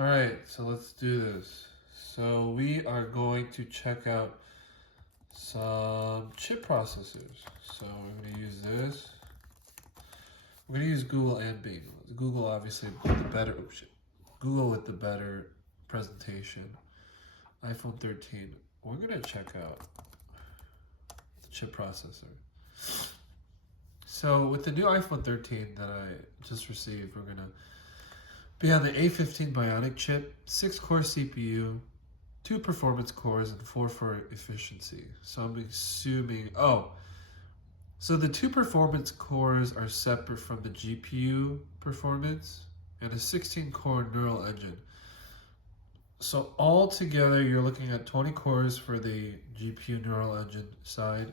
Alright, so let's do this. So we are going to check out some chip processors. So we're going to use this. We're going to use Google and Bing. Google obviously with the better, Google with the better presentation. iPhone 13. We're going to check out the chip processor. So with the new iPhone 13 that I just received, we're going to be on the A15 Bionic chip, 6-core CPU, 2 performance cores, and 4 for efficiency. So I'm assuming, so the 2 performance cores are separate from the GPU performance and a 16-core neural engine. So all together, you're looking at 20 cores for the GPU neural engine side,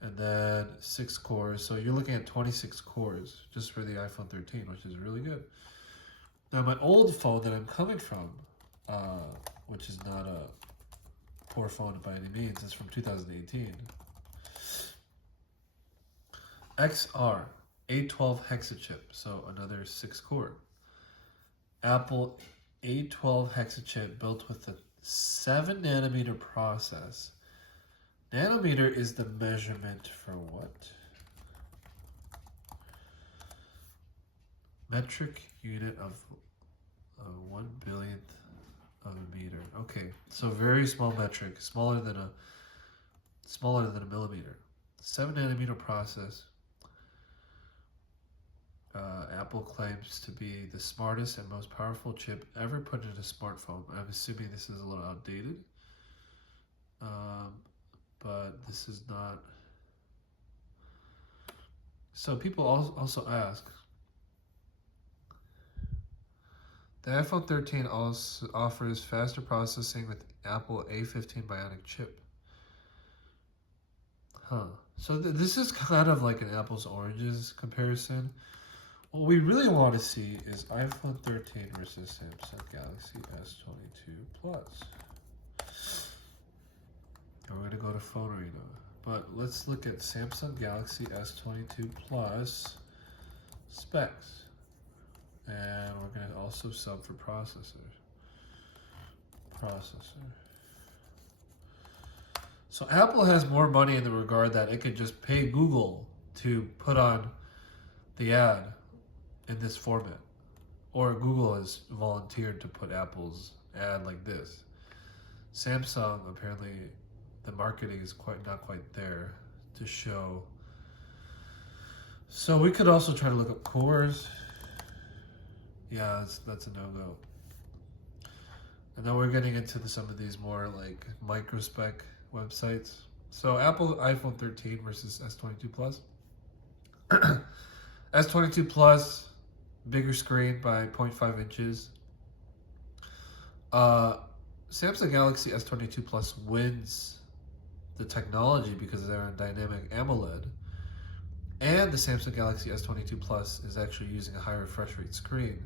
and then 6 cores. So you're looking at 26 cores just for the iPhone 13, which is really good. Now my old phone that I'm coming from, which is not a poor phone by any means, is from 2018. XR, A12 hexachip, so another 6-core. Apple A12 hexachip built with a 7-nanometer process. Nanometer is the measurement for what? Metric unit of 1 billionth of a meter. Okay, so very small metric, smaller than a millimeter. 7-nanometer process. Apple claims to be the smartest and most powerful chip ever put in a smartphone. I'm assuming this is a little outdated, but this is not. So people also ask, the iPhone 13 also offers faster processing with Apple A15 Bionic chip. So this is kind of like an apples oranges comparison. What we really want to see is iPhone 13 versus Samsung Galaxy S22 Plus. And we're going to go to Phone Arena. But let's look at Samsung Galaxy S22 Plus specs. And we're going to also sub for processor. So Apple has more money in the regard that it could just pay Google to put on the ad in this format. Or Google has volunteered to put Apple's ad like this. Samsung, apparently the marketing is not quite there to show. So we could also try to look up cores. Yeah, that's a no-go. And then we're getting into some of these more like microspec websites. So Apple iPhone 13 versus S22 Plus. S22 Plus, bigger screen by 0.5 inches. Samsung Galaxy S22 Plus wins the technology because they're on dynamic AMOLED. And the Samsung Galaxy S22 Plus is actually using a higher refresh rate screen.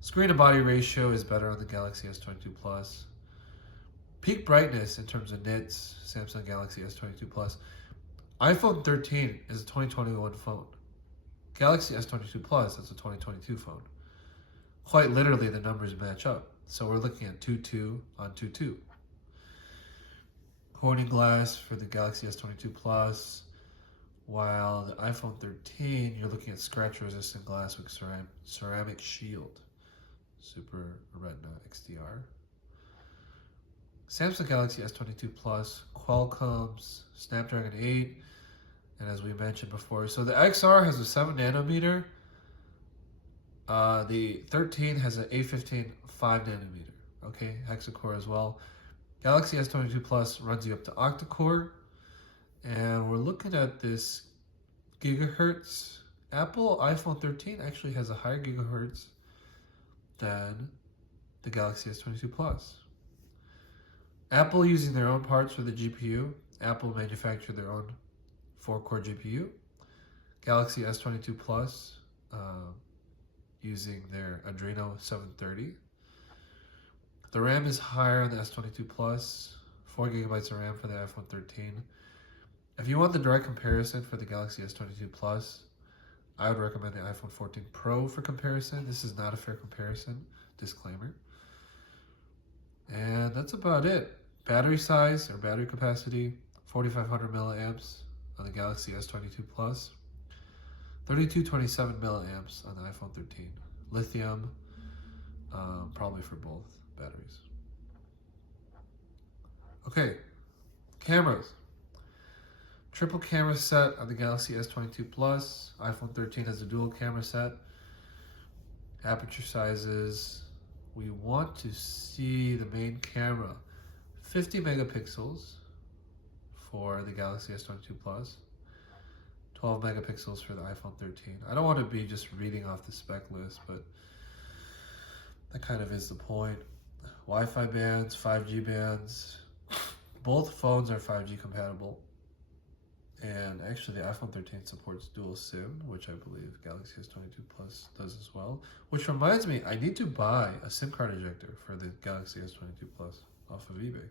Screen to body ratio is better on the Galaxy S22 Plus. Peak brightness in terms of nits, Samsung Galaxy S22 Plus. iPhone 13 is a 2021 phone. Galaxy S22 Plus is a 2022 phone. Quite literally, the numbers match up. So we're looking at 2.2 on 2.2. Corning glass for the Galaxy S22 Plus, while the iPhone 13, you're looking at scratch-resistant glass with ceramic shield. Super Retina XDR. Samsung Galaxy S22 Plus, Qualcomm's Snapdragon 8, and as we mentioned before, so the XR has a 7-nanometer. The 13 has an A15 5-nanometer. Okay, hexacore as well. Galaxy S22 Plus runs you up to octa-core, and we're looking at this gigahertz. Apple iPhone 13 actually has a higher gigahertz than the Galaxy S22 Plus. Apple using their own parts for the GPU. Apple manufactured their own 4-core GPU. Galaxy S22 Plus using their Adreno 730. The RAM is higher on the S22 Plus, 4 gigabytes of RAM for the iPhone 13. If you want the direct comparison for the Galaxy S22 Plus, I would recommend the iPhone 14 Pro for comparison. This is not a fair comparison. disclaimer. And that's about it. Battery size or battery capacity, 4,500 milliamps on the Galaxy S22 Plus, 3227 milliamps on the iPhone 13. Lithium, probably for both batteries. Okay, cameras. Triple camera set on the Galaxy S22 Plus. iPhone 13 has a dual camera set. Aperture sizes. We want to see the main camera 50 megapixels for the Galaxy S22 Plus, 12 megapixels for the iPhone 13. I don't want to be just reading off the spec list, but that kind of is the point. Wi-Fi bands, 5G bands. Both phones are 5G compatible. And actually, the iPhone 13 supports dual SIM, which I believe Galaxy S22 Plus does as well. Which reminds me, I need to buy a SIM card ejector for the Galaxy S22 Plus off of eBay.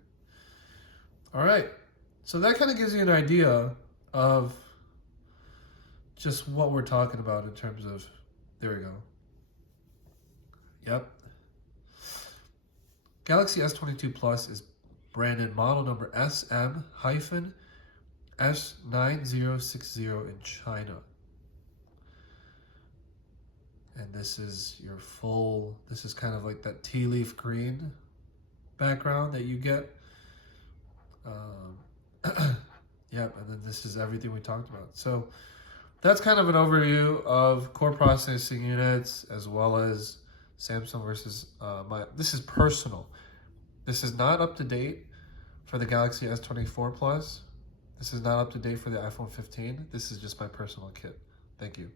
All right, so that kind of gives you an idea of just what we're talking about in terms of, there we go. Yep. Galaxy S22 Plus is branded model number SM-S9060 in China. And this is your full, this is kind of like that tea leaf green background that you get. Yep, and then this is everything we talked about. So that's kind of an overview of core processing units as well as Samsung versus this is personal. This is not up to date for the Galaxy S24 Plus. This is not up to date for the iPhone 15. This is just my personal kit. Thank you.